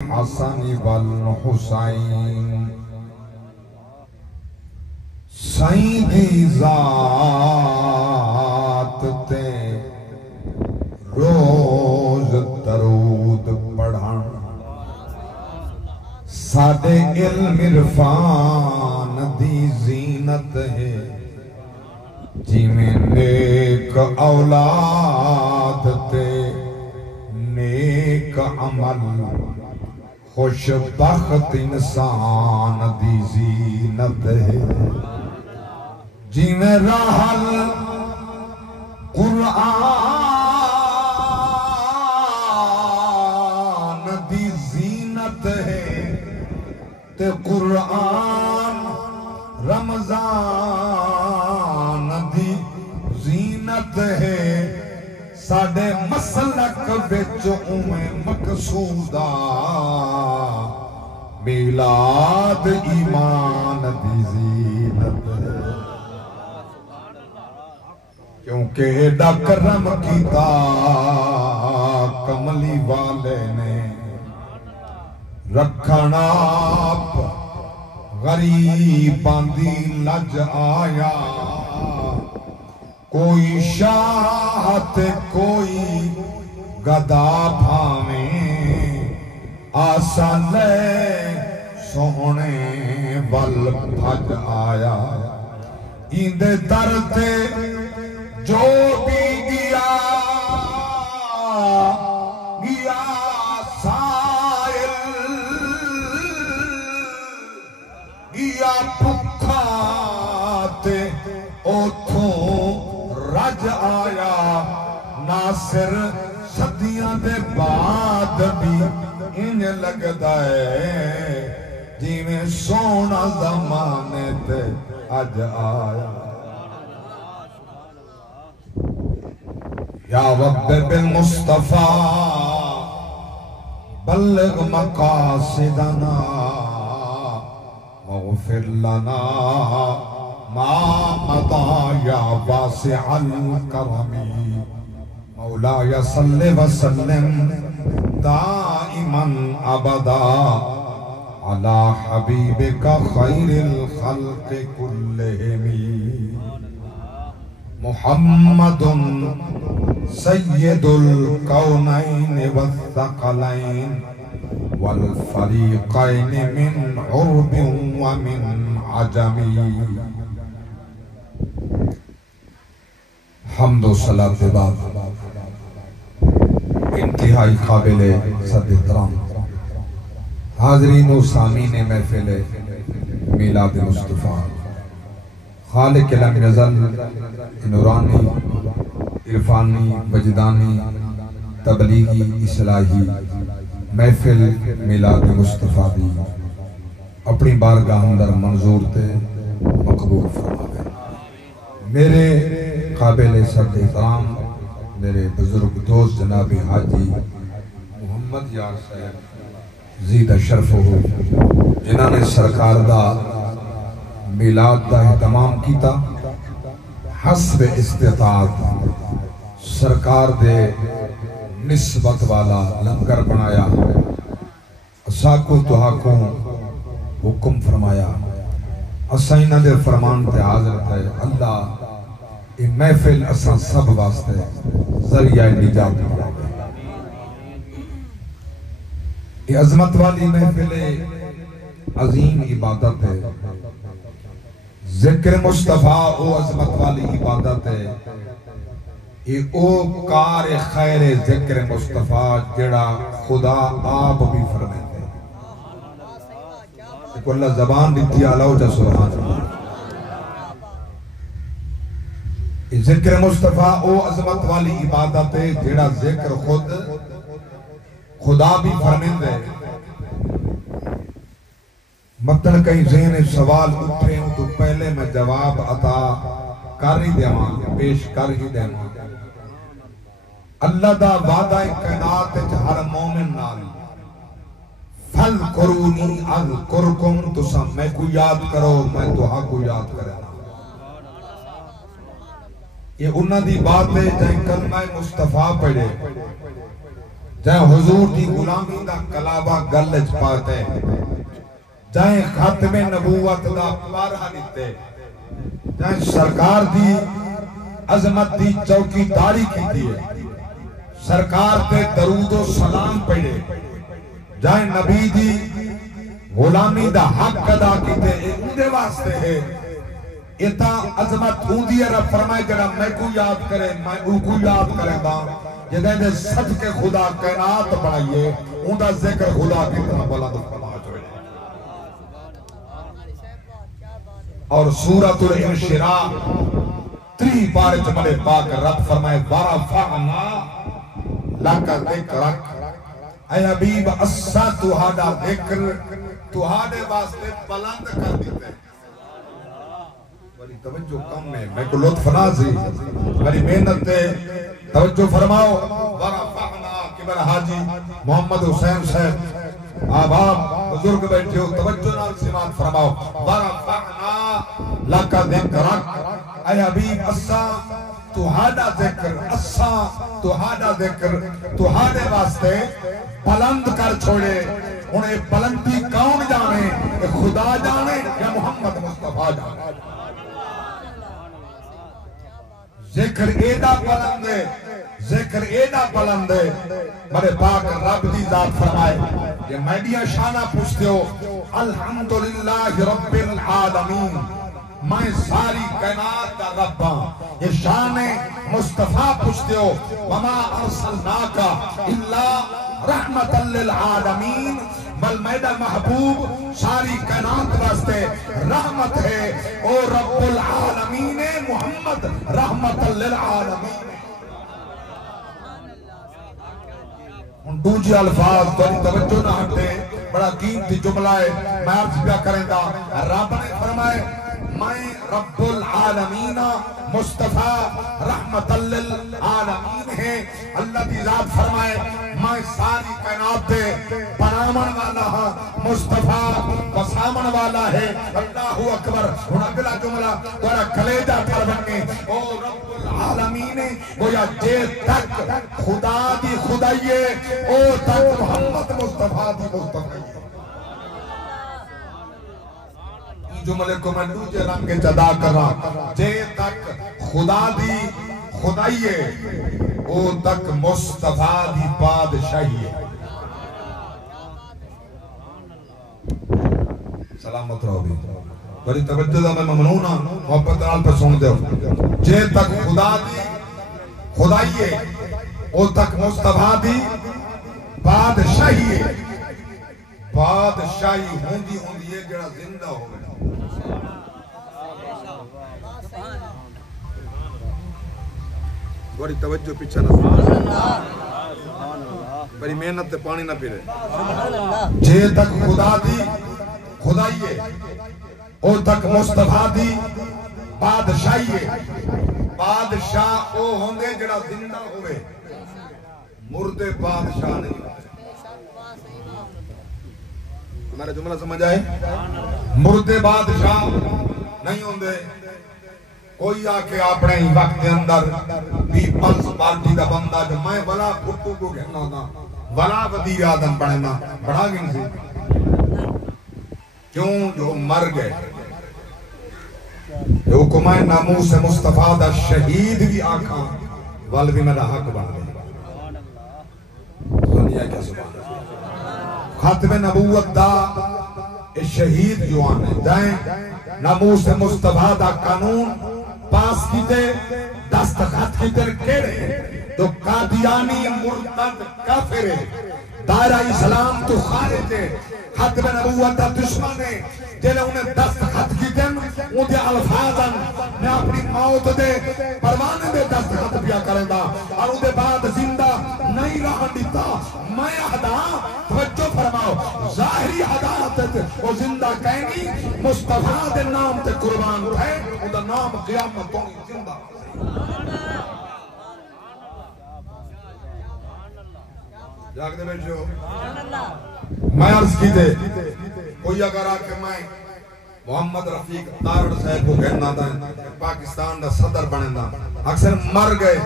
حسن والحسین سائیں دی ذات تے روز درود پڑھن ساڈے علم عرفان دی زینت ہے جی میں نیک اولاد تے نیک عمل خوش بخت انسان دی زینت ہے جی میں راحل قرآن دی زینت ہے تے قرآن رمضان دی زینت ہے ساڑے مسلک بچ مقصودہ میلاد ایمان دی زینت ہے کیونکہ ایڈا کرم کیتا کملی والے نے رکھنا غریباں دی لج آیا کوئی شاہ تے کوئی گدا بھاویں آسان لے سونے ول بھج آیا ایندے در تے جو بھی گیا گیا سائل گیا بھکھا تے اوتھوں رج آیا ناصر صدیاں دے بعد بھی انج لگدا ہے جی میں سونا زمانے تے اج آیا یا رب بالمصطفیٰ بلغ مقاصدنا واغفر لنا ما مضى یا واسع الکرم مولاي صل وسلم دائما ابدا على حبيبك خير الخلق كلهم محمد سید الکونین والثقلین والفریقین من عرب ومن عجم حمد و صلاة بعد انتہائی قابل صد احترام حاضرین و سامعین محفل میلاد مصطفیٰ خالق لم یزل نورانی عرفانی وجدانی تبلیغی اصلاحی محفل میلاد مصطفیٰ دی اپنی بارگاہ اندر منظور تے مقبول فرمائے میرے قابل صد احترام میرے بزرگ دوست جناب حاجی محمد یار صاحب زیدہ شرف ہو جنہاں نے سرکار دا میلاد دا اہتمام کیتا حسب استطاعت سرکار دے نسبت والا لنگر بنایا اساکو تحاکو حکم فرمایا اسائنہ دے فرمان تے حاضرت ہے اللہ یہ محفل اساں سب واسطے ذریعہ نجات بنا دے یہ عظمت والی محفل عظیم عبادت ہے ذکر مصطفیٰ او عظمت والی عبادت ہے یہ او کار خیر ذکر مصطفیٰ جڑا خدا آپ بھی فرمائے کہ اللہ زبان دیتی آلاؤ جا سبحان اللہ یہ ذکر مصطفیٰ او عظمت والی عبادت ہے جڑا ذکر خدا بھی فرمائے مطلب کہیں ذہن سوال اٹھے ہوں تو پہلے میں جواب عطا کر ہی دے ماں پیش کر ہی دے ماں اللہ دا وعدہ کائنات ہر مومن نال فَذْكُرُونِي أَذْكُرْكُمْ تو سب میں کو یاد کرو میں تو ہاں کو یاد کرنا یہ انہاں دی بات ہے جائیں کلمہ مصطفیٰ پڑھے جائیں حضور دی غلامی دا کلابہ گلج پاتے جائیں ختم نبوت دا پارہ دیتے جائیں سرکار دی عظمت دی چوکی داری کی دیئے سرکار تے درود و سلام پڑھے جائیں نبی دی غلامی دا حق ادا کی تے اندے واسطے ہے اتا عظمت ہوں دی رب فرمائے جڑا میں کو یاد کرے میں کو یاد کرے دا جدہ دے صدق خدا کائنات بڑھائیے ان دا ذکر خدا کی طرح بلند فرما چھوڑے اور سورۃ الانشراح 3 پارے چملے پاک رب فرمائے وَرَفَعْنَا لَكَ ذِكْرَكَ اے حبیب اسا تہاڈا ذکر تہاڈے واسطے بلند کر دیتے ہیں بڑی توجہ کم ہے میں کو لطف نازی بڑی محنت تے توجہ فرماؤ ورفعنا کبر حاجی محمد حسین صاحب آباب بزرگ بیٹھے ہو توجہ نال سماعت فرماؤ ورفعنا لَكَ ذِكْرَكَ اے حبیب اسا تہاڈا ذکر اسا تہاڈا ذکر تہاڈے واسطے بلند کر چھوڑے انہیں بلندی کون جانے خدا جانے یا محمد مصطفیٰ جانے ذکر ایڈا بلند ہے ذکر ایڈا بلند ہے بڑے پاک رب دی ذات فرمائے یہ میڈیا شانہ پوچھتے ہو الحمدللہ رب العالمین میں ساری کائنات کا رب ہوں یہ شان مصطفیٰ پوچھتے ہو وما ارسلناک الا رحمتا للعالمین بل میڈا محبوب ساری کائنات واسطے رحمت ہے او رب العالمین محمد رحمت للعالمین ان دوجی الفاظ بڑی توجہ نہ ہٹے بڑا قیمتی جملہ ہے میں عرض کیا کریں گا رب نے فرمائے میں رب العالمین مصطفیٰ رحمت للعالمین ہے اللہ دی ذات فرمائے میں ساری کائنات دے بنامن والا ہاں مصطفیٰ بسامن والا ہے اللہ اکبر ان اگلا جملہ تورا کلیجہ تر بننے او رب العالمین گویا جے تک خدا دی خدایے او تک محمد مصطفیٰ دی مصطفیٰ جملے کو میں دوجے رنگ کے جدا کر رہا جے تک خدا دی خدایے او تک مصطفیٰ دی بادشاہیے سلامت رہو بھی بڑی توجہ دا میں ممنونہ محبت نال پر سن دے جے تک خدا دی خدایے او تک مصطفیٰ دی بادشاہیے بادشاہی ہوندی ہے جڑا زندہ ہوئے بڑی توجہ پیچھا نہ بڑی محنت تے پانی نہ پیرے جے تک خدا دی خدایے او تک مصطفیٰ دی بادشاہیے بادشاہ او ہوندے جڑا زندہ ہوئے مردے بادشاہ نہیں ہمارا جملہ سمجھ آئے مردے بادشاہ نہیں ہوندے کوئی آکے اپنے ہی وقت کے اندر پیپلز پارٹی دا بندہ جو میں ولا بھٹو کو کہنا دا ولا وزیر اعظم بننا بڑھا گئے سے کیوں جو مر گئے جو حکمائے ناموس مصطفیٰ دا شہید بھی آکھاں وال بھی میرا حق بن گئے دنیا کیا سبحان خاتم نبوت دا شہید جو آنے جائیں ناموس مصطفیٰ دا قانون پاس کیتے دستخط کیتے کیڑے تو قادیانی مرتد کافر دائرہ اسلام تو خارج ہے ختم نبوت دا دشمن ہے جنہیں انہیں دستخط کیتے ان دے الفاظاً میں اپنی موت دے پروانے دے دستخط بیا کریں دا اور ان دے بعد زندہ نہیں رہن دیتا میں اہدا توجہ فرماؤ ظاہری عدالت وہ زندہ کہنی مصطفیٰ دے نام تے قربان ہے ان دا نام قیامت تو زندہ جاگ دے بیٹھے ہو میں عرض کی دے کوئی اگر آکے میں محمد رفیق تارڑ صاحب کو کہنا دا پاکستان دا صدر بنے دا اکثر مر گئے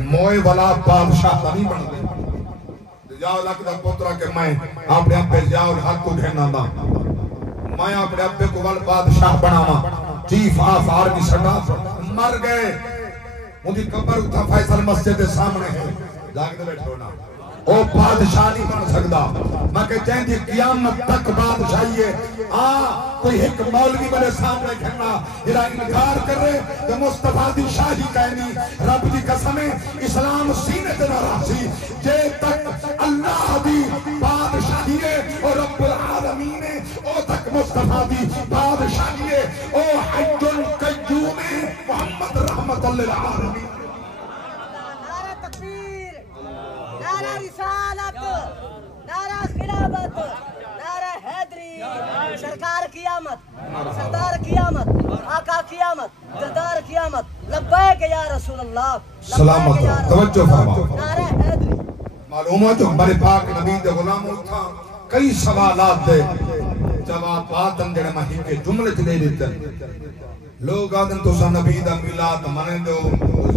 موئے والا بادشاہ دا نہیں بن دے ضیاء الحق دا پترا کہ میں اپنے ابے ضیاء الحق کو کہنا دا میں اپنے ابے کو ول بادشاہ بناواں چیف آف آرمی سٹاف مر گئے ان کی قبر اتھا فیصل مسجد کے سامنے ہے جاگ دے بیٹھو نا او بادشاہ نہیں بن سکتا میں کہ چاہیں دی قیامت تک بادشاہی ہے کوئی ایک مولوی میرے سامنے کھڑنا میرا انکار کر رہے کہ مصطفیٰ دی شاہی کہنی رب دی قسم اسلام سینے تے نہ راسی جے تک اللہ دی بادشاہی ہے اور رب العالمین ہے او تک مصطفیٰ دی بادشاہی ہے او حج القیوم ہے محمد رحمت للعالمین نعرہ تکبیر نعرہ رسالت نعرہ خلافت نعرہ حیدری سرکار قیامت سردار قیامت آقا قیامت جدار قیامت لبیک یا رسول اللہ سلامت توجہ فرما نعرہ حیدری معلوم ہے جو ہمارے پاک نبی دے غلاموں تھا کئی سوالات دے جواب آدم جڑے مہی کے جملے چلے دیتے لوگ آدم تو سا نبی دا میلاد منے دو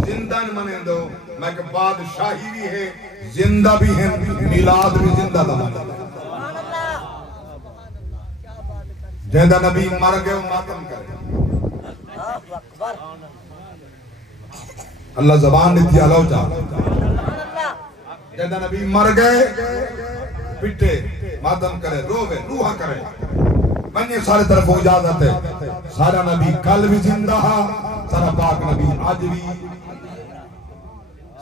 زندہ منے دو میں کہ بادشاہی بھی ہے زندہ بھی ہے میلاد بھی زندہ دا منے دو جہدہ نبی مر گئے وہ ماتم کرے اللہ زبان دیتی آلو جا جہدہ نبی مر گئے پٹے ماتم کرے روے روحہ کرے بنی سارے طرف ہو اجازت ہے سارا نبی کل بھی زندہ سارا پاک نبی آج بھی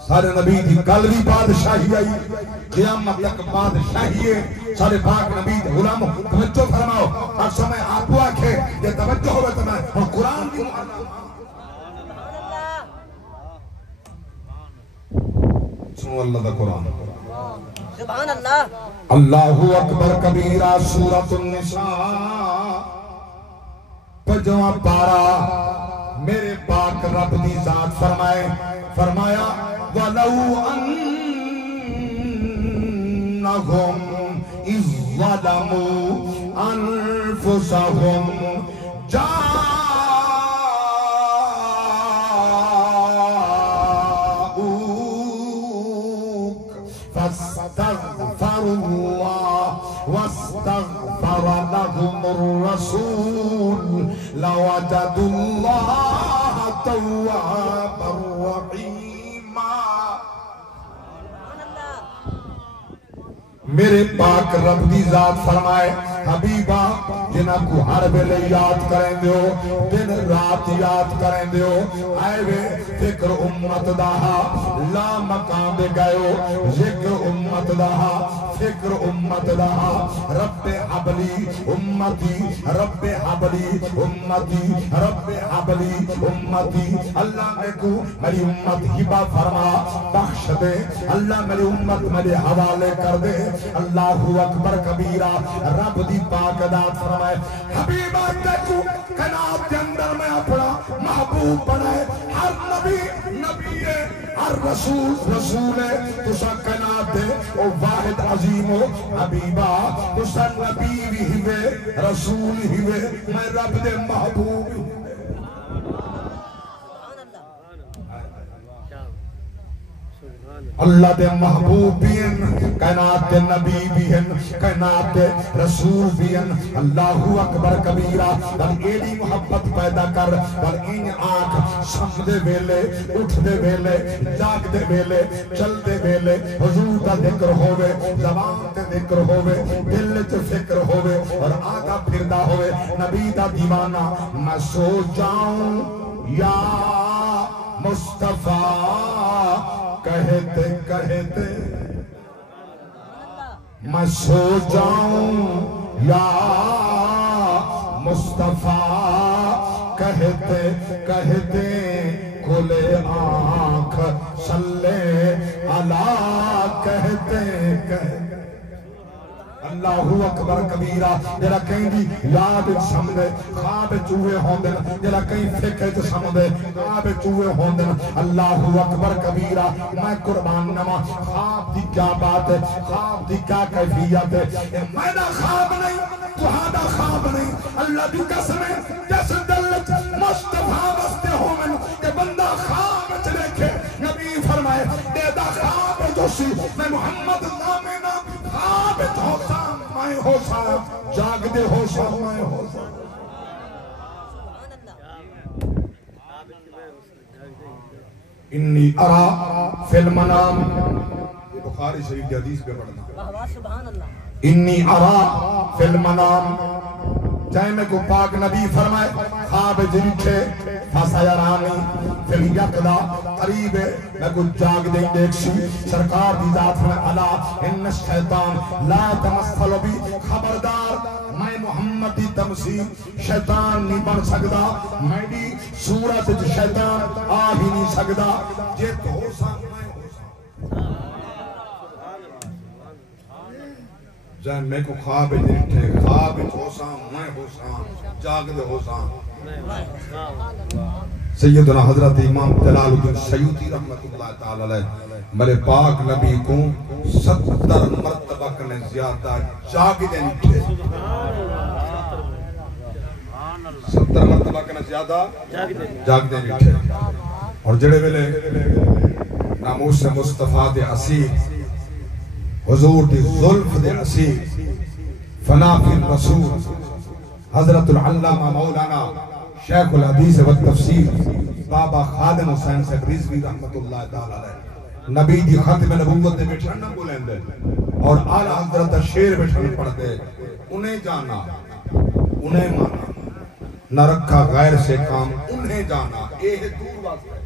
سارے نبی دی کل بھی بادشاہی آئی قیامت تک بادشاہی ہے سارے پاک نبی دی غلاموں توجہ فرماؤ اور سمیں آپ کو آکھے یہ توجہ ہوئے تو میں اور قرآن کی سنو اللہ دا قرآن سبحان اللہ اللہ اکبر کبیرہ سورۃ النساء پجواں پارا میرے پاک رب دی ذات فرمایا وَلَوْ أَنَّهُمْ إِذْ ظَلَمُوا أَنفُسَهُمْ فاستغفروا الله واستغفر لهم الرسول لوجدوا الله توابا رحيما میرے پاک رب دی ذات فرمائے حبیبہ جنہ کو ہر ویلے یاد کریں دیو دن رات یاد کریں دیو آئے وے فکر امت داہا لا مقام دے گئے ذکر امت داہا فکر امت داہا رب حبلی امتی رب حبلی امتی رب حبلی امتی اللہ میں کو میری امت ہبہ فرما بخش دے اللہ میری امت میرے حوالے کر دے اللہ اکبر کبیرہ رب دی پاک ذات فرمائے حبیبہ دیکھو کائنات کے اندر میں اپنا محبوب بنائے ہر نبی نبی ہے ہر رسول رسول ہے تو سا کائنات دے او واحد عظیم ہو حبیبہ تو سا نبی بھی ہوئے رسول ہوئے میں رب دے محبوب ہوئے اللہ دے محبوب بھی ہیں کائنات دے نبی بھی ہیں کائنات دے رسول بھی ہیں اللہ اکبر کبیرہ بل ایڈی محبت پیدا کر بل این آنکھ سم دے ویلے اٹھ دے ویلے جاگ دے ویلے چل دے ویلے حضور دا ذکر ہوئے زبان تے ذکر ہوئے دل تے فکر ہوئے اور آگا پھردہ ہوئے نبی دا دیوانہ میں سو جاؤں یا مصطفیٰ کہتے کہتے میں سو جاؤں یا مصطفیٰ کہتے کہتے کھلے آنکھ صلی اللہ کہتے کہتے اللہ اکبر کبیرہ جڑا کہیں دی یاد سمدے خواب چوہے ہوندن جڑا کہیں فکر سمدے خواب چوہے ہوندن اللہ اکبر کبیرہ میں قربان نما خواب دی کیا بات ہے خواب دی کیا کیفیت ہے میں نہ خواب نہیں تہاڈا خواب نہیں اللہ دی قسم ہے جس دلت مصطفیٰ واسطے ہومن کہ بندہ خواب وچ دیکھے نبی فرمائے دے دا خواب جو سی میں محمد نامے نہ ثابت ہو سا میں ہو سا جاگ دے ہو سا میں ہو سا انی ارا فی المنام یہ بخاری شریف کی حدیث پہ پڑھنا سبحان اللہ انی ارا فی المنام چاہے میں کو پاک نبی فرمائے خواب جنٹھے فسیرانی فی الیقظہ قریب ہے میں کو جاگ دیں دیکھشی سرکار دی ذات میں علا ان الشیطان لا تمثل بھی خبردار میں محمد دی تمثیل شیطان نہیں بن سکدا میں دی صورت شیطان آ ہی نہیں سکدا جے تو ہو سا میں ہو سا جائے میں کو خواب جنٹھے خواب ہو سا میں ہو سا جاگ دے ہو سا سیدنا حضرت امام جلال الدین سیوطی رحمت اللہ تعالی علیہ میرے پاک نبی کو 70 مرتبہ کرنے زیادہ جاگ دے نٹھے 70 مرتبہ کرنے زیادہ جاگ دے نٹھے اور جڑے ویلے ناموس مصطفیٰ دے اسیر حضور دی ظلف دے اسیر فنا فی الرسول حضرت العلامہ مولانا شیخ الحدیث و تفسیر بابا خادم حسین سے رضوی رحمت اللہ تعالی علیہ نبی دی ختم نبوت دے بیٹھن نہ بولیں دے اور آل حضرت شیر بیٹھن پڑھ دے انہیں جانا انہیں مانا نہ رکھا غیر سے کام انہیں جانا اے دور واسطے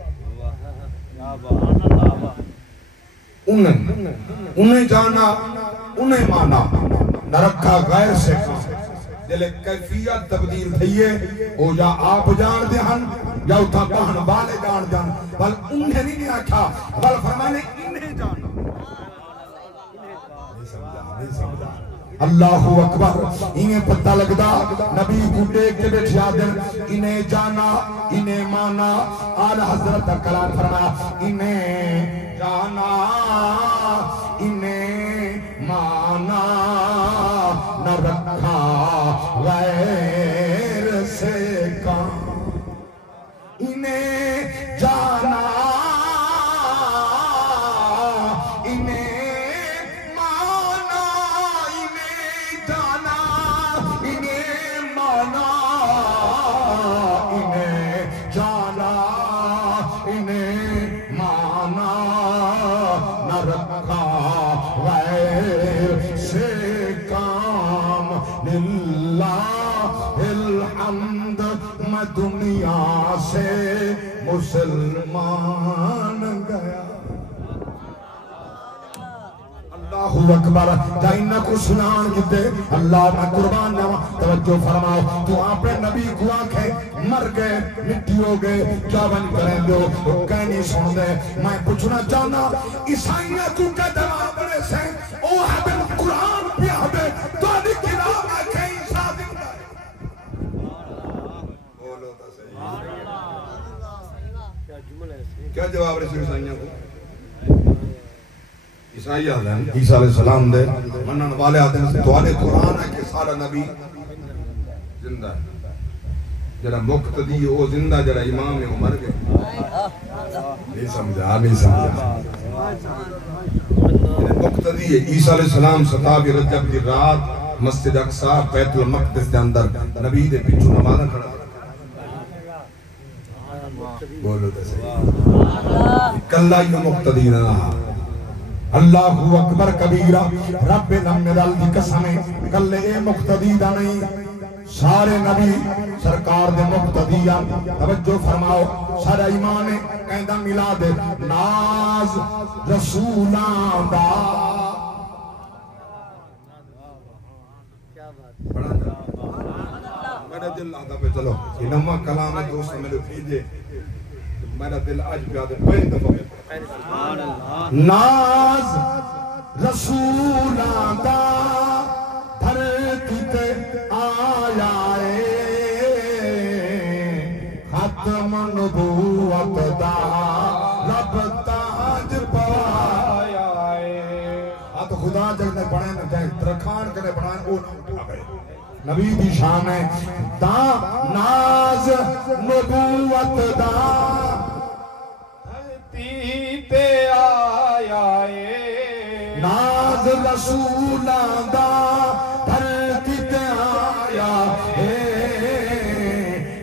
انہیں جانا انہیں مانا نہ رکھا غیر سے کام جلے کیفیت تبدیل تھئیے او یا آپ جان دے ہن یا اتھا بہن والے جان دے ہن بل انہیں نہیں آکھا بل فرمانے انہیں جانا نہیں سمجھا اللہ اکبر انہیں پتہ لگدا نبی کو دیکھ کے بیٹھ یادن انہیں جانا انہیں مانا آل حضرت کلام فرمایا انہیں جانا انہیں مانا نہ رکھا غیر سے کام انہیں جانا انہیں مانا انہیں جانا انہیں مانا انہیں جانا انہیں مانا نہ رکھا غیر سے کام للہ الحمد میں دنیا سے مسلمان گیا اللہ اکبر جائنہ کو سنان کتے اللہ میں قربان نوا توجہ فرماؤ تو آپ نبی کو آنکھیں مر گئے مٹی ہو گئے کیا بن کریں دو وہ کہنی سن دے میں پوچھنا چاہنا عیسائیہ کو کیا جواب بڑے سے او حبل قرآن پہ حبے تو ادھی کتاب آنکھیں عیسیٰ دن بولو تا صحیح کیا جواب رہے سے عیسائیہ کو عیسائی آدھے ہیں عیسیٰ علیہ السلام دے منن والے آدھے ہیں تو آلے قرآن ہے کہ سارا نبی زندہ ہے جڑا مقتدی ہے وہ زندہ جڑا امام ہے وہ مر گئے نہیں سمجھا مقتدی ہے عیسیٰ علیہ السلام 27 رجب دی رات مسجد اقصی بیت المقدس دے اندر نبی دے پیچھو نمازہ کھڑا بولو تے صحیح کلہ یہ مقتدی نہ اللہ اکبر کبیرہ رب نمدل دی قسمیں کلے اے مقتدی دا نہیں سارے نبی سرکار دے مقتدیہ توجہ فرماؤ سارا ایمان کہندہ ملا دے ناز رسولان دا میرے دل آدھا پہ چلو انہما کلام ہے دوست میں لے بھیجے میرا دل آج بیادے پہلی دفعہ ناز رسولان دا دھرتی تے آیا ختم نبوت دا رب تاج پایا تو خدا جب نے بڑھے نہ جائے ترکھان کرے بڑھائیں وہ نہ اٹھا گئے نبی دی شان ہے دا ناز نبوت دا دھرتی تے آیا ناز رسولاں دا دھرتی تے آیا ہے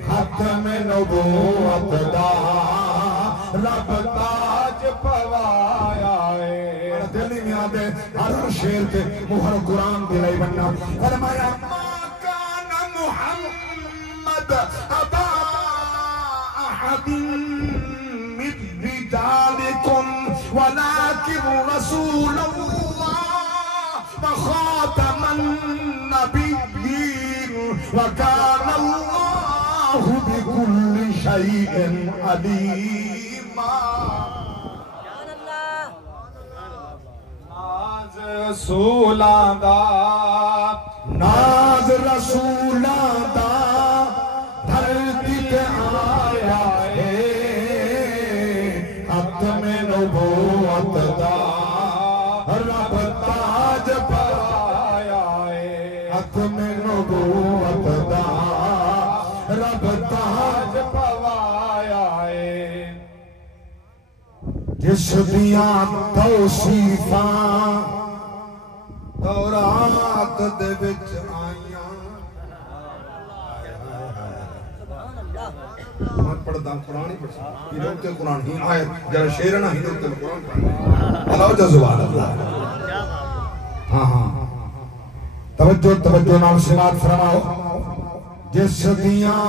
ختم نبوت دا رب تاج پوایا ہے دلی میں آدھے ہر شیر تے مہر قرآن دلائی بننا فرمایا ما کان محمد ابا احد من رجالکم ولكن رسول الله وخاتم النبيين وكان الله بكل شيء عليما ناز رسولاں دا دھرتی تے آیا ہے ختم نبوت دا رب تاج پایا ہے ختم نبوت دا رب تاج پوایا ہے جس دیاں توصیفاں تورات دے وچ آئیاں میں پڑھتا قرآن ہی پڑھتا یہ لوگ تے قرآن ہی آئے جرہ شیرنا ہی لوگ تے قرآن پڑھتا اللہ جا زبان اللہ ہاں توجہ نام سماعت فرماؤ جس دیاں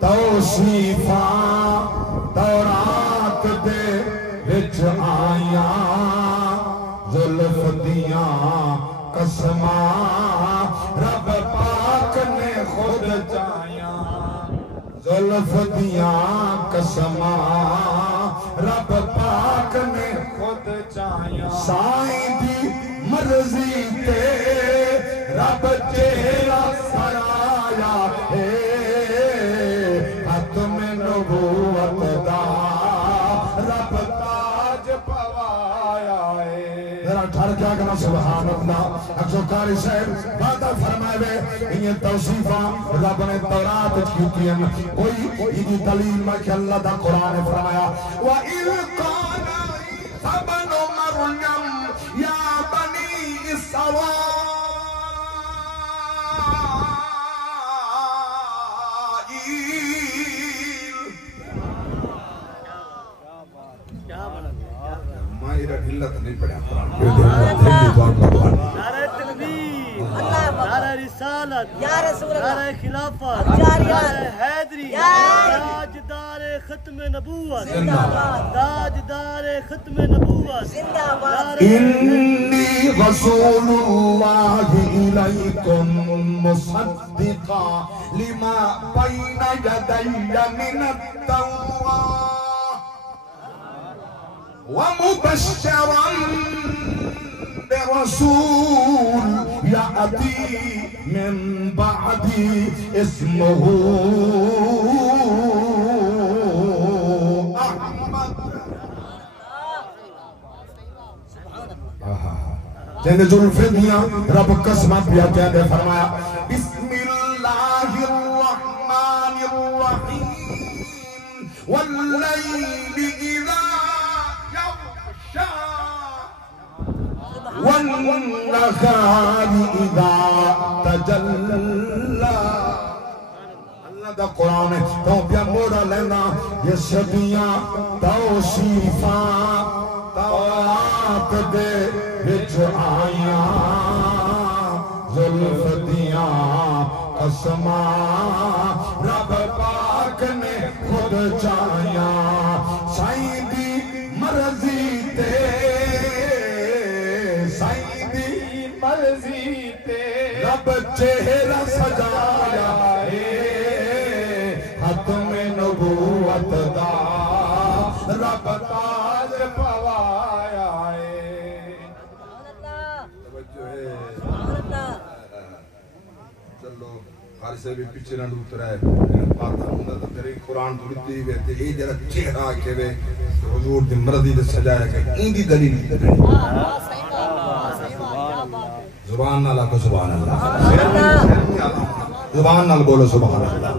توصیفاں تورات دے وچ آئیاں زلف دیاں قسماں رب پاک نے خود چاہیاں زلف دیاں قسماں رب پاک نے خود چاہیاں سائیں دی مرضی تے رب چہرہ سرایا ہے ختم نبوت دا رب تاج پوایا ہے ذرا ٹھہر کیا کہنا سبحان اللہ اکسو قاری صاحب وعدہ فرمائے وے یہ توصیفاں رب نے تورات کیتی ہیں کوئی یہ دلیل میں کہ اللہ دا قرآن نے فرمایا وَإِذْ قَالَ عِيسَى ابْنُ مَرْيَمَ يَا بَنِي إِسْرَائِيلَ مائرہ ڈھلت نہیں پڑھا قرآن نعرہ تکبیر نعرہ رسالت یا رسول اللہ نعرہ خلافت نعرہ حیدری تاجدار ختم نبوت تاجدار ختم نبوت انی رسول اللہ الیکم مصدقا لما بین یدی من التوراۃ ومبشرا برسول یأتی من بعدی اسمہ احمد جنہیں ذوالفدیاں رب قسمہ پیا جانے فرمایا بسم اللہ الرحمن الرحیم واللیل اذا والنہار اذا تجلی اللہ دا قرآن ہے تو پیا موڑا لینا یہ صدیاں توصیفاں تورات دے وچ آئیاں زلف دیاں قسماں رب پاک نے خود چاہیاں سائیں دی مرضی تے رب چہرہ سجایا ہے ختم نبوت دا رب تاج پوایا ہے چلو ہر سے بھی پیچھے نہ ڈوت رہا ہے پاتا ہوں تو تیرے قرآن تو لکھتی ہوئے تے یہ جرہ چہرہ کے وے حضور دی مرضی دے سجایا کہ این دی دلیل نہیں زبان اللہ کو سبحان اللہ زبان نال بولو سبحان اللہ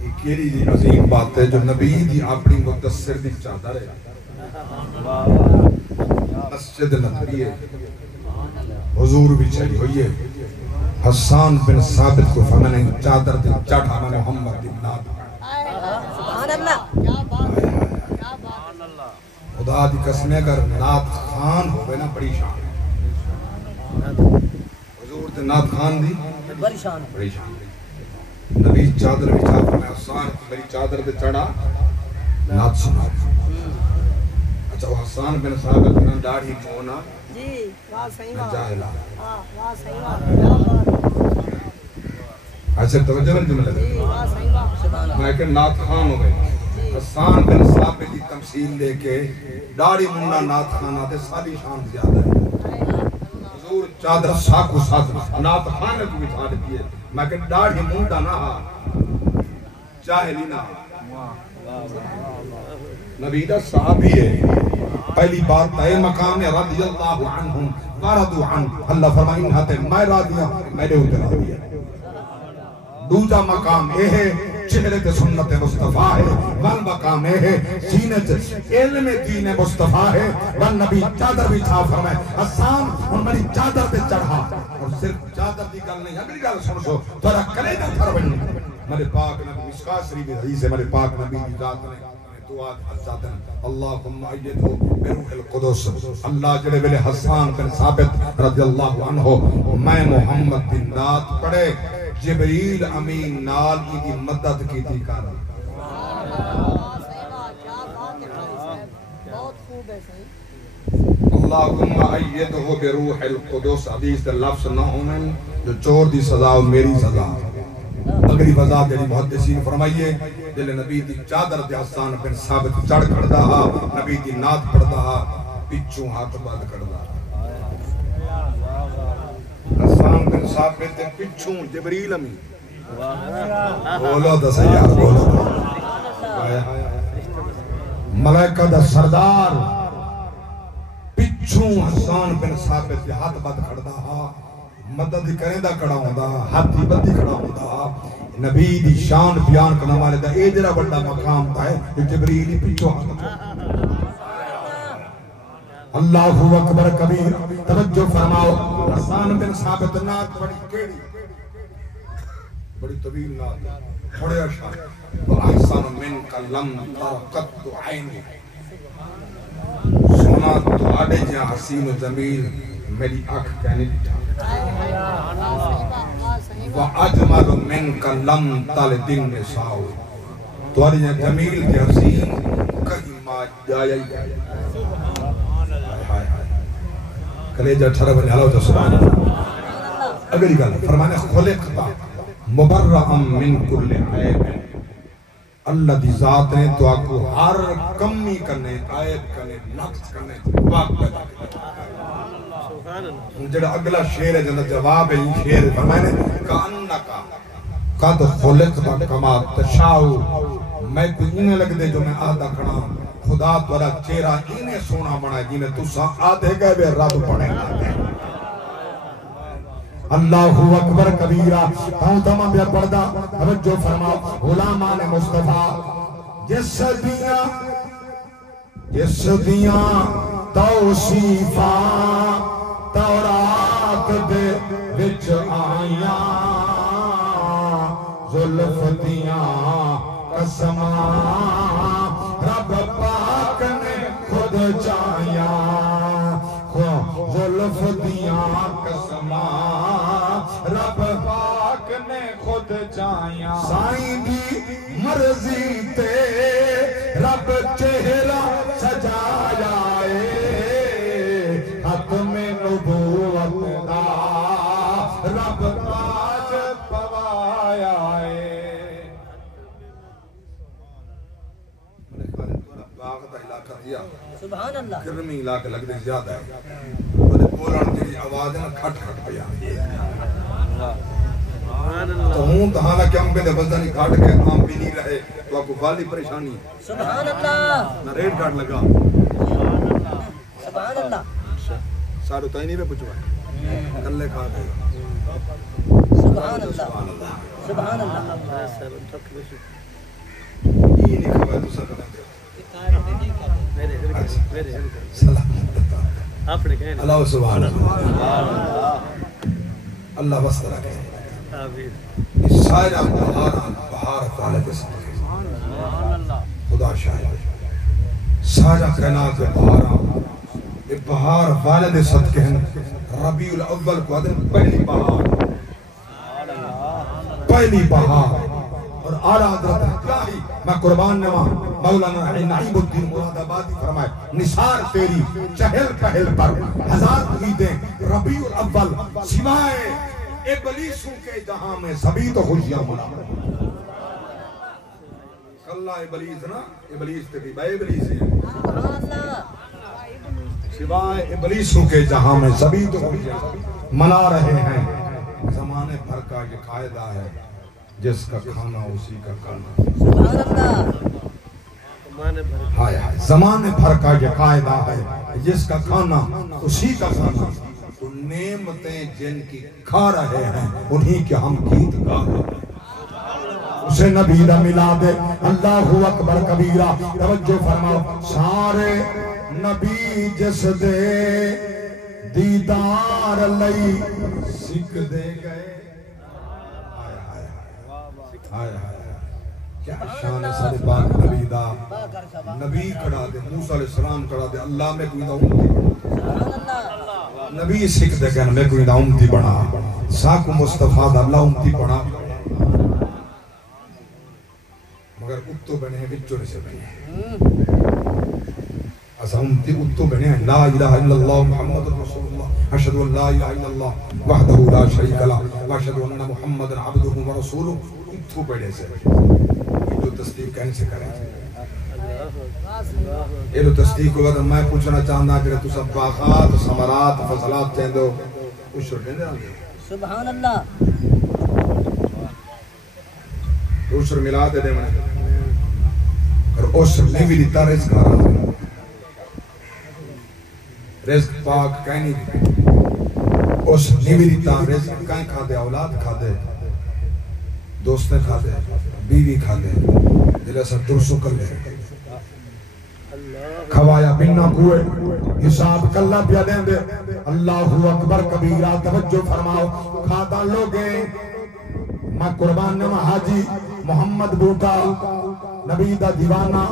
ایک کیری دی عظیم بات ہے جو نبی دی اپنی مقتصر دی چاہتا رہے مسجد نبوی ہے حضور بھی چلی ہوئی ہے حسان بن ثابت کو فرمانے چادر دے چڑھا میں محمد بن نات سبحان اللہ خدا دی قسم اگر نات خان ہوئے نا بڑی شان حضور تے نات خان دی بڑی شان بڑی شان نبی چادر بچھا میں حسان میری چادر تے چڑھا نات سنا اچھا وہ حسان بن ثابت نے داڑھی مونا جی واہ صحیح واہ جاہلا واہ صحیح واہ کیا بات ایسے توجہ نہیں جملے جی واہ صحیح واہ سبحان اللہ میں کہ نات خان ہو گئے حسان بن ثابت کی تمثیل لے کے داڑھی مونا نات خان آتے ساری شان زیادہ ہے حضور چادر ساکو ساتھ نات خان نے بھی بٹھا دیتی ہے میں کہ داڑھی مونڈا نہ جاہلی نہ نبی دا صحابی ہے پہلی بات ہے مقام رضی اللہ عنہم ورضوا عنہ اللہ فرمائیں ہاتے میں راضیاں میرے اوپر راضی ہے دوسرا مقام یہ ہے چہرے تے سنت مصطفیٰ ہے ون مقام یہ ہے سینے تے علم دین مصطفیٰ ہے ون نبی چادر بھی تھا فرمائے حسان ان میری چادر تے چڑھا اور صرف چادر دی گل نہیں اگلی گل سن سو تھوڑا کلے نہ تھر بنی میرے پاک نبی مشکات شریف حدیث ہے میرے پاک نبی کی ذات نے دعا حسادن اللہم ایدہو بروح القدس اللہ جڑے ویلے حسان بن ثابت رضی اللہ عنہ میں محمد بن نات پڑھے جبریل امین نال کی مدد کی تھی کر اللہم ایدہو بروح القدس حدیث در لفظ نہ ہومن جو چور دی سزا میری سزا اگلی وضاحت جڑی محدثین فرمائیے دل نبی دی چادر دے حسان بن ثابت چڑھ کھڑدا ہا نبی دی نات پڑھدا ہا پچھوں ہاتھ بند کردا حسان بن ثابت دے پچھوں جبریل امین بولو تو سیار بولو ملائکہ دا سردار پچھوں حسان بن ثابت دے ہاتھ بند کردا ہا مدد کریں دا کڑا ہوندا ہاتھی بدی کڑا ہوندا نبی دی شان بیان کرنا والے دا اے جڑا بڑا مقام تھا ہے جو جبریل ہی پیچھو اللہ اکبر کبیر توجہ فرماؤ حسان بن ثابت نات بڑی کیڑی بڑی طویل نات بڑے اشعار وَأَحْسَنُ مِنْكَ لَمْ تَرَقَتُ عَيْنِ سونا تو آڑے جہاں حسین و جمیل میری آنکھ کہنے لٹھا وَأَجْمَلُ مِنْكَ لَمْ تَلِدِ النِّسَاءُ تمہاری یہ جمیل کی حسین کہیں ماں جایا ہی جایا کلیجہ ٹھرہ بنی حلو جو سبحان اللہ اگلی گل فرمانے خلقتا مبرعم من کل عیب اللہ دی ذات نے تو آپ کو ہر کمی کرنے عیب کرنے نقص کرنے پاک پیدا کرنے جڑا اگلا شعر ہے جنہا جواب ہے یہ شعر فرمائنے کانکا قد خلقتا کما تشاؤ میں کوئی انہیں لگ دے جو میں آدھا کھڑا خدا تورا چہرہ انہیں سونا بنا جنہیں تو سا آدھے گئے بے رب پڑھیں گے اللہ اکبر کبیرہ ہوں تمام بیا پردہ توجہ فرماؤ غلامان مصطفیٰ جس دیاں توصیفاں تورات دے وچ آیاں زلف دیاں قسماں رب پاک نے خود چاہیاں زلف دیاں قسماں رب پاک نے خود چاہیاں سائیں دی مرضی تے رب چہرہ سجایا ختم نبوت دا رب تاج پوایا سبحان اللہ گرمی علاقہ لگ دے زیادہ ہے بڑے بولان تیری آواز ہے کھٹ کھٹ پیا تو ہوں تہانا کہ ہم پہ دے بزدانی کھاٹ کے ہم بھی نہیں رہے تو آپ کو والی پریشانی سبحان اللہ نہ ریڈ کارڈ لگا سبحان اللہ سارو تائی نہیں پہ پچھوا کلے کھا دے سبحان اللہ سبحان اللہ یہ نہیں کھوا تو سکتا سلام اپنے کہنے اللہ سبحان اللہ اللہ بس طرح کہنے آمین اس سائرہ بہار خالق صدقے خدا شاہد سارا کائنات بہار والد صدقے ہیں ربیع الاول کو آدم پہلی بہار اور اعلیٰ حضرت الہی میں قربان نما مولانا نعیم الدین مراد آبادی فرمائے نثار تیری چہل پہل پر ہزار عیدیں ربیع الاول سوائے ابلیسوں کے جہاں میں سبھی تو خوشیاں منا کلا ابلیس نا ابلیس تبھی بے ابلیس ہے سوائے ابلیسوں کے جہاں میں سبھی تو خوشیاں منا رہے ہیں زمانے بھر کا یہ قاعدہ ہے جس کا کھانا اسی کا کھانا سبحان اللہ ہائے ہائے زمانے بھر کا یہ قاعدہ ہے جس کا کھانا اسی کا کھانا تو نعمتیں جن کی کھا رہے ہیں انہی کے ہم گیت گا رہے ہیں اسے نبی دا ملا دے اللہ اکبر کبیرہ توجہ فرماؤ سارے نبی جس دے دیدار لئی سکھ دے گئے کیا شان سارے پاک نبی دا نبی کھڑا دے موسیٰ علیہ السلام کھڑا دے اللہ میں کوئی دا امتی نبی سکھ دے کہ میں کوئی دا امتی بنا ساکو مصطفیٰ دا اللہ امتی بنا مگر اتو بنے ہیں بچوڑے سے بنے ہیں اسا امتی اتو بنے ہیں لا الہ الا اللہ محمد رسول اللہ اشہد ان لا الہ الا اللہ وحدہ لا شریک لہ واشہد ان محمد عبدہ ورسولہ اتو بڑے سے جو تصدیق کہنے سے کریں یہ جو تصدیق ہوگا تو میں پوچھنا چاہتا کہ تو سب باغات ثمرات فضلات چاہیں دو عشر دیں دے آگے سبحان اللہ عشر ملا دے دے میں اور عشر نہیں بھی دیتا رزق آ رہا ہے رزق پاک کہیں نہیں دیتا عشر نہیں بھی دیتا رزق کہیں کھا دے اولاد کھا دے دوستیں کھا دے بیوی کھا دے دلے سا درسو کر لے کھوایا بننا کوئے حساب کلہ پیا دیں دے اللہ اکبر کبیرہ توجہ فرماؤ کھاتا لوگے میں قربان نما حاجی محمد بوٹا نبی دا دیوانہ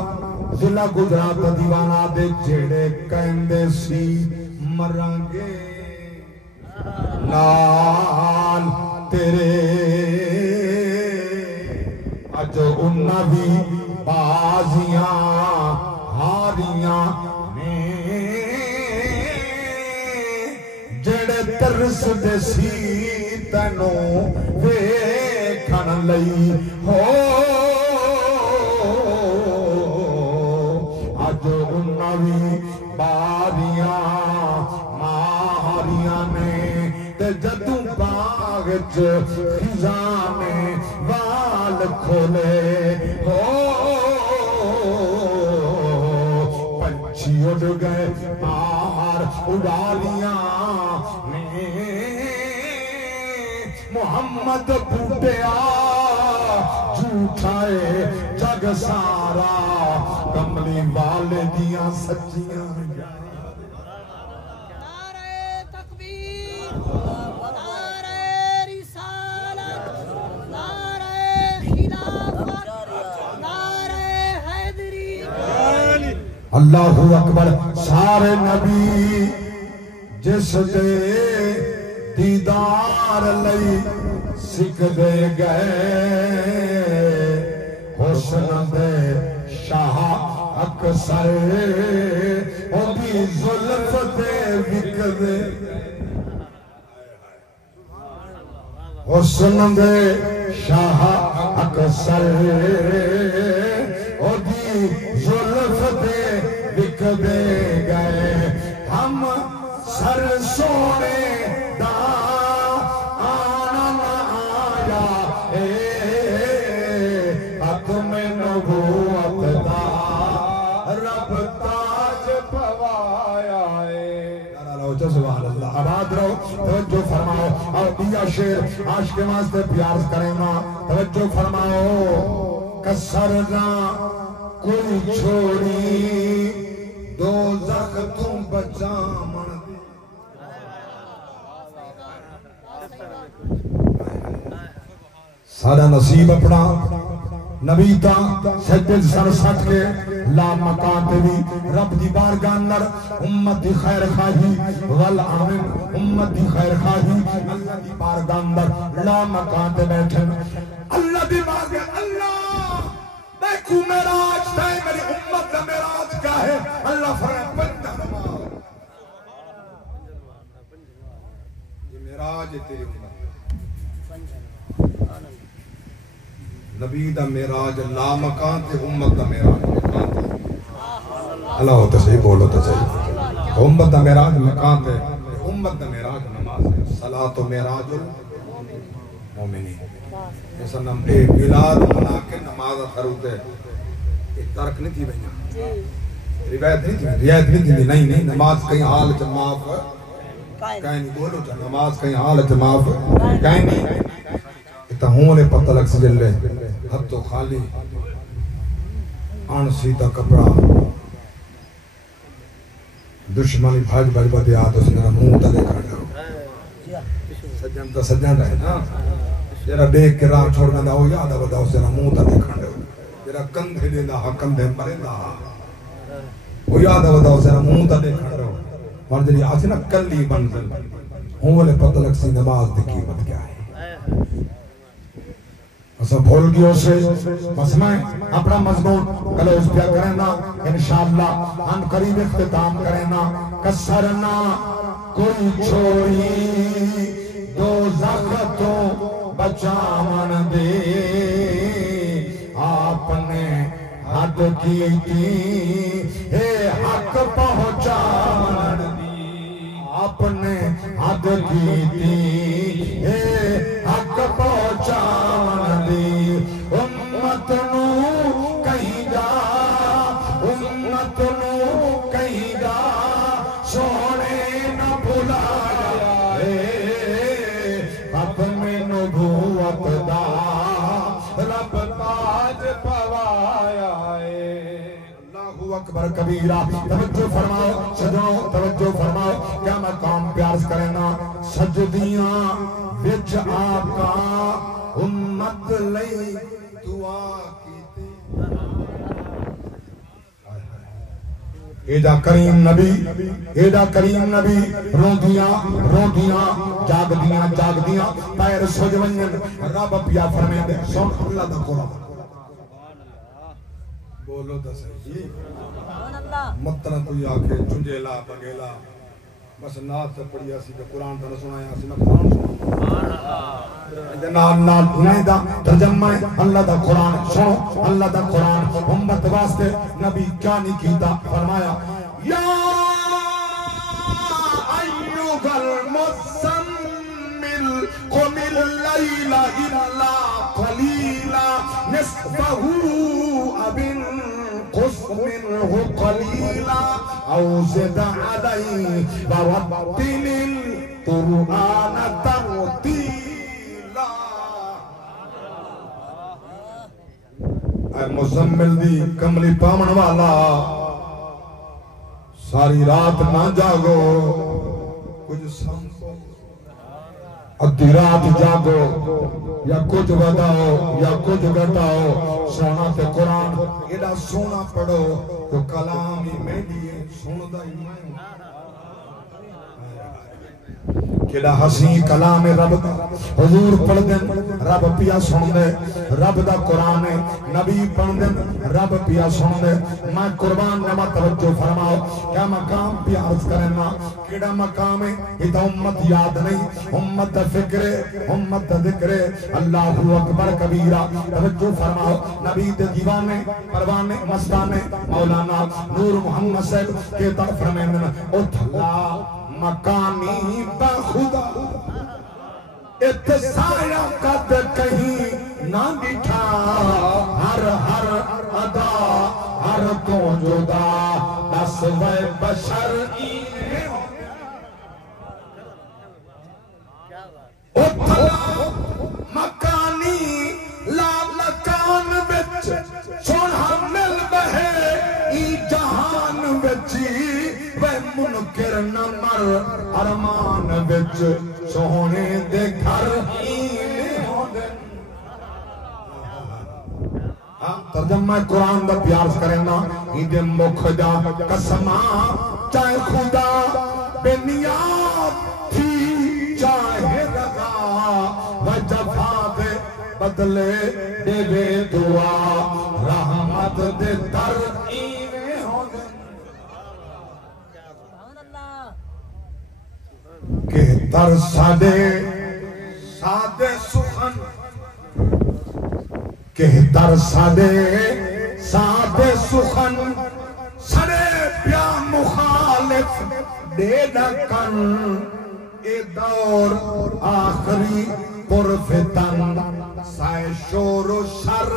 ضلع گجرات دا دیوانہ دے جیڑے کہندے سی مرانگے نال تیرے اجو انہ بھی بازیاں ہاریاں جڑے ترس دے سی تینوں ویکھن لئی ہو اجو انہ بھی باریاں ماریاں نے تے جدوں باغ خزانے وال کھولے پنچھی اڑ گئے باہر اڑالیاں محمد بوٹیا جھوٹائے جگ سارا کملی والے دیاں سچیاں اللہ اکبر سارے نبی جس دے دیدار لئی سکھ دے گئے حسن دے شاہ اکثر او بھی ظلف دے وک دے حسن دے شاہ اکثر او بھی ظلف دے وک دے گئے ہم سر سونے دا آنا آیا ختم نبوت دا رب تاج پوایا سبحان اللہ آباد رہو توجہ فرماؤ اور دیا شیر عاشق کے واسطے پیار کریں گا توجہ فرماؤ کسر نہ کوئی چھوڑی دو زخ تم بچا من سارا نصیب اپنا نبی تا سجدے سر سٹ کے لا مکان تے بھی رب دی بارگاہ اندر امت دی خیر خواہی والآمن امت دی خیر خواہی اللہ دی بارگاہ اندر لا مکان تے بیٹھن اللہ دی بارگاہ اللہ دیکھو معراج تے میری امت دا معراج کیا ہے اللہ فرمائے پنجہ نماز یہ معراج ہے تیری امت نبی دا معراج لا مکان تے امت دا معراج اللہ ہوتا صحیح بولو تو صحیح امت دا معراج مکان تے امت دا معراج نماز ہے صلاۃ و معراج المومنین ایسا میلاد منا کے نماز خروتے ایک ترک نہیں تھی بھئیاں روایت نہیں تھی رعایت نہیں تھی نہیں نماز کہیں حال معاف کہیں نہیں بولو چاہ نماز کہیں حال معاف کہیں نہیں اتنا ہوں نے پتہ لگ سجل لے حد تو خالی آن سیدھا کپڑا دشمنی بھاج بھاج بدے آت اس نے منہ تا دیکھا ڈھو سجن تا سجن رہے نا جرا دیکھ کے راہ چھوڑ گا وہ یاد آبدا اس نے منہ تا دیکھا ڈھو جرا کندھے دینا ہا کندھے مرندہ ہا وہ یاد آبدا اس نے منہ تا دیکھا ڈھو اور جلی آسی نا کلی بنزل ہوں نے پتہ لگ سی نماز دی قیمت کیا ہے اسا بھول گیا سے بس میں اپنا مضمون کلے اس پیا کرنا انشاءاللہ ہم قریب اختتام کرنا کسرنا کوئی چھوڑی دوزخ تو بچامن دے آپ نے حد کی تھی اے حق پہنچامن دی آپ نے حد کی تھی اے حق پہنچامن دی امت نو کہیں گا امت نو کہیں گا سونے نہ بھلایا ختم نبوت دا رب تاج پوایا اللہ اکبر کبیرہ توجہ فرماؤ سجنوں توجہ فرماؤ کیا میں کام پیارس کرنا سجدیاں وچ آپ کا امت لئی دعا کیتے ایڈا کریم نبی روندیاں جاگدیاں پیر سج ونجن رب پیا فرمائے دے سن اللہ دا قرآن بولو دا صحیح مطلع کوئی آکے چنجیلا بگیلا بس نات پڑھیا سی کہ قرآن تنہ سنایا سی میں قرآن سنایا نال نہیں دا ترجمہ اللہ دا قرآن سنو اللہ دا قرآن امت واسطے نبی کیا نہیں کیتا فرمایا یا ایوہ المزمل قم اللیل الا قلیلا نصفہ ابن قس منه قليلا او زد عليه ورتل القرآن ترتيلا اے مزمل دی کملی پامن والا ساری رات نہ جاگو کچھ سمجھو ادھی رات جاگو یا کچھ بداؤ یا کچھ گھٹاؤ سونا تے قرآن ایڈا سونا پڑھو تو کلام ہی میں لیے سوندہ ہی میں کیڑا حسین کلام رب دا حضور پڑھ دن رب پیا سن دے رب دا قرآن نبی پڑھ دن رب پیا سن دے میں قربان نما توجہ فرماؤ کیا مقام پیا عرض کرنا کیڑا مقام ہے یہ تا امت یاد نہیں امت دا فکر امت دا ذکر اللہ اکبر کبیرہ توجہ فرماؤ نبی دے دیوانے پروانے مستانے مولانا نور محمد صاحب کہتا فرمائیں اٹھ اللہ مکانی بخدا اتسایا قد کہیں نہ دکھا ہر ادا ہر کو جدا بس وہ بشر اتلا مکانی لا مکان بچ سونا مل بہے ای جہان بچی وہ منکر نمر ارمان بچ سونے دے گھر ایویں ہوندے ترجمہ قرآن دا پیار کرنا ایدے مکھ دا قسماں چاہے خدا بے نیاد تھی چاہے رضا و جفا دے بدلے دے بے دعا رحمت دے در ایویں ہوندے کہ در سادے سخن کہ در سادے سخن سڑے پیا مخالف دے ڈکن اے دور آخری پر فتن سائے شور و شر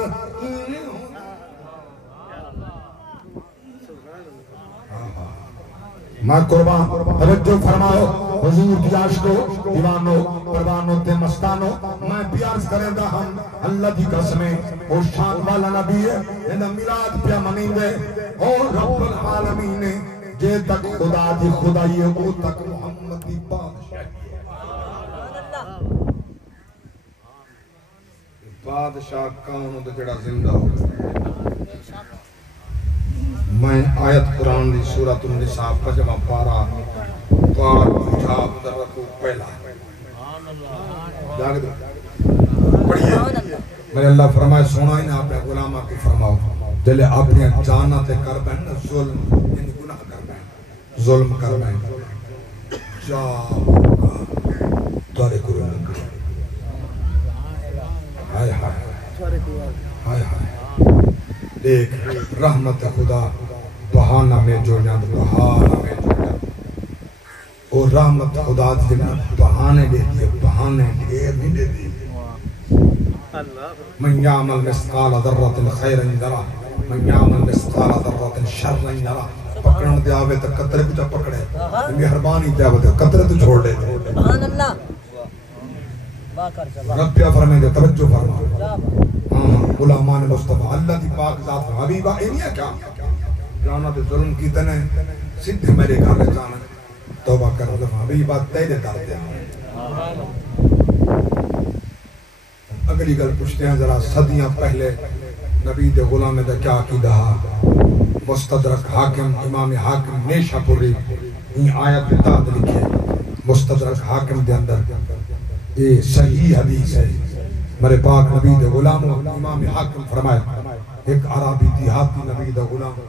میں قربان توجہ فرماؤ حضور کی عاشقو دیوانو پروانو تے مستانو میں پیار کرے دا ہم اللہ دی قسمیں وہ شان والا نبی ہے انہا میلاد پیا منین دے اور رب العالمین نے جے تک خدا دی خدای ہے وہ تک محمد دی بادشاہ کون تو جڑا زندہ ہو میں آیت قرآن دی سورۃ النساء پجمہ پارا پار اٹھا ادھر رکھو پہلا جاگ دو پڑھئے میرے اللہ فرمائے سونا ہی نا اپنے غلامہ کی فرماؤ جلے اپنے جانا تے کر بہن ظلم یعنی گناہ کر بہن ظلم کر بہن جاؤگا دارے قرآن ہائے ہائے ہائے ہائے دیکھ رحمت خدا بہانہ میں جو نیاد بہانہ میں جو نیاد اور رحمت خدا جنہاں بہانے دے دیئے بہانے دیر نہیں دے دیئے من یعمل مسقال ذرات خیر یرہ من یعمل مسقال ذرات شر یرہ پکڑن دے آوے تک قطرے کچھا پکڑے مہربانی دے آوے تک قطرے تو چھوڑ دے سبحان اللہ رب پیا فرمائے دے توجہ فرمائے غلامان مصطفیٰ اللہ دی پاک ذات حبیبہ اینیا کیا جانا تے ظلم کی تنے سدھ میرے گھر جانا توبہ کر رہا حبیبہ تیرے دار دے اگلی گل پوچھتے ہیں ذرا صدیاں پہلے نبی دے غلام دے کیا عقیدہ مستدرک حاکم امام حاکم نیشہ پوری این آیت بتاد لکھے مستدرک حاکم دے اندر یہ صحیح حدیث ہے میرے پاک نبی دے غلام امام حاکم فرمائے ایک عربی دیہاتی نبی دے غلام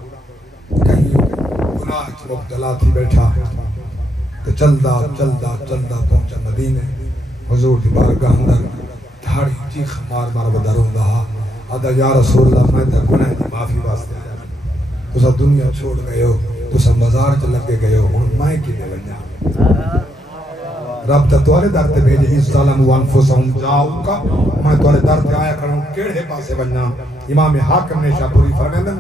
کہیں گناہ کی مبتلا تھی بیٹھا تو چلدا پہنچا مدینے حضور دی بارگاہ اندر دھاڑی چیخ مار بدروں دہا آدھا یا رسول اللہ میں تے گناہ دی معافی واسطے آیا تسا دنیا چھوڑ گئے ہو تسا مزار چ لگے گئے ہو ہن میں کی دے ونجا رب تے توارے در تے بھیجے اس ظالم وانفسہم جاؤگا میں توارے در تے آیا کروں کیڑے پاسے ونجا امام حاکم نے شاپوری فرمیندن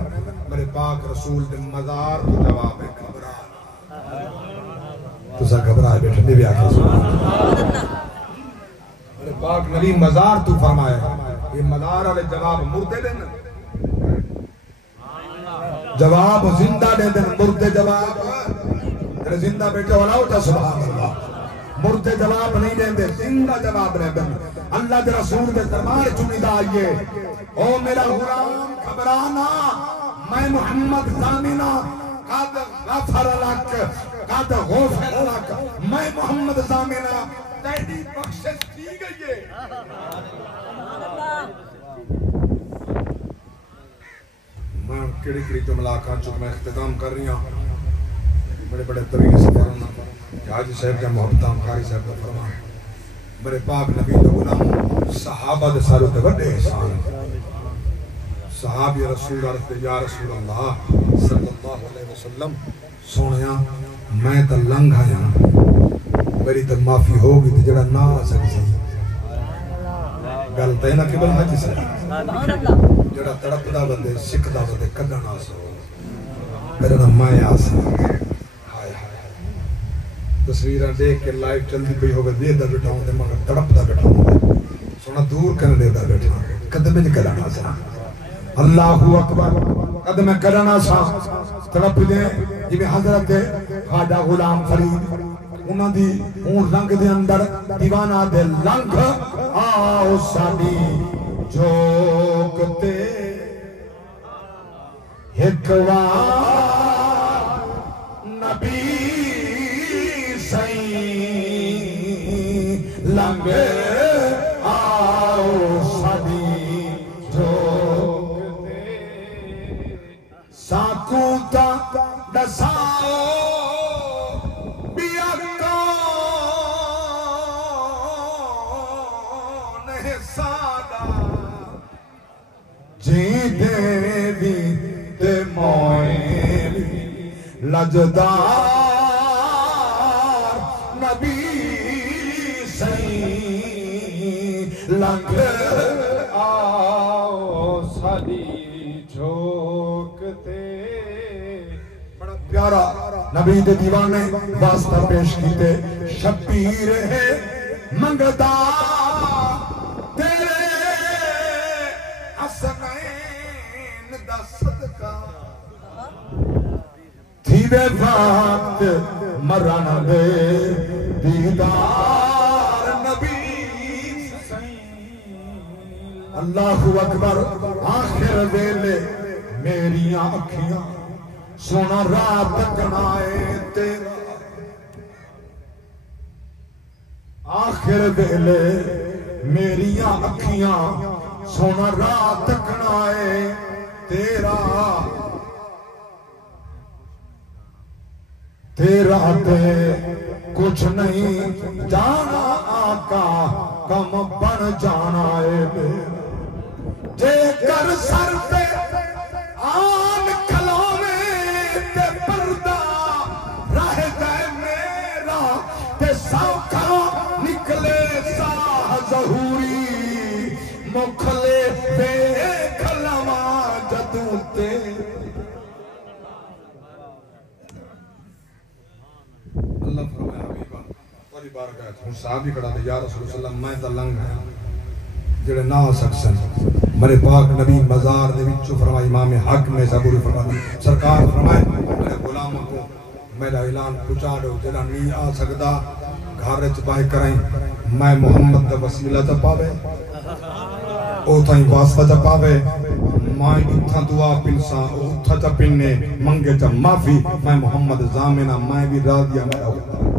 میرے پاک رسول دے مزار تو جواب ہے گھبرا تسا گھبرائے بیٹھے میں بھی آکے میرے پاک نبی مزار تو فرمائے یہ مزار والے جواب مردے دن جواب زندہ دے دن مردے جواب زندہ بیٹھے والا ہوتا سبحان اللہ مردے جواب نہیں دیں دے زندہ جواب دیں دیں اللہ دے رسول دے دربار چنیدہ آئیے او میرا غلام خبرانا میں محمد زامنہ قد غفر لک قد غفر لک میں محمد زامنہ تیری بخشش کی گئی ہے میں کڑی جملہ کھا چک میں اختتام کر رہی ہوں بڑے بڑے طریقے سے فرمانا حاجی صاحب کا محبتام قاری صاحب کا فرمان میرے پاک نبی دے غلام صحابہ دے سارے تے بڑے احسان صحابی رسول عرض یا رسول اللہ صلی اللہ علیہ وسلم سونیا میں تا لنگ آیا میری تا معافی ہوگی تے جڑا نہ آ سکتی گل تے نہ قبل حاجی صاحب جڑا تڑپدا بندے سکھدا بندے کڈنا سو میرا میں آ سکتا تصویرہ دیکھ کے لائیو چل دی پئی ہوگا دے دا بیٹھا ہوں دے مگر تڑپ دا بیٹھا ہوں سونا دور کرنے دے دا بیٹھا ہوں قدمیں کلانا سا اللہ اکبر قدمیں کلانا سا تڑپ دے جی میں حضرت خواجہ غلام فرید انہاں دی اون رنگ دے اندر دیوانہ دے لنگ آؤ ساڈی جھوکتے ایک وار نبی سائیں لنگ آؤ ساڈی جھوکتے ساکوں تا دساؤ بیا کون ہے سادہ جیندے بھی تے موئے لجدار نبی سائیں لنگ آؤ ساڈی جھوکتے بڑا پیارا نبی دے دیوانے واسطہ پیش کیتے شبیر ہے منگدا تیرے حسنین دا صدقہ تھیوے وقت مرن دے دیدار نبی اللہ اکبر آخر ویلے میریاں اکھیاں سونا رات تکنائے تیرا آخر ویلے میریاں اکھیاں سونا رات تکنائے تیرا تیرا تے کچھ نہیں جانا آقا کم بن جانا ہے جے کر سر پہ آن کھلونے تے پردہ رہ گئے میرا تے سوکھا نکلے ساہ ظہوری مکھلے بے کھلوا جدوں تے اللہ فرمایا حبیبہ پری بارگاہ ہوں صحابی کھڑا دے یا رسول اللہ میں تا لنگ ہے جڑے نہ ہو سکسن میرے پاک نبی مزار دے وچوں فرمایا امام حق میں صبر فرمایا سرکار فرمائے میرے غلاموں کو میرا اعلان پہنچا دو جڑا نہیں آ سکدا گھر وچ باہر کرائیں میں محمد دا وسیلہ تے پاوے او تائیں واسطہ تے پاوے میں اتھا دعا پنساں او اتھا تے پننے منگے تے معافی میں محمد زامنہ میں بھی راضی میرا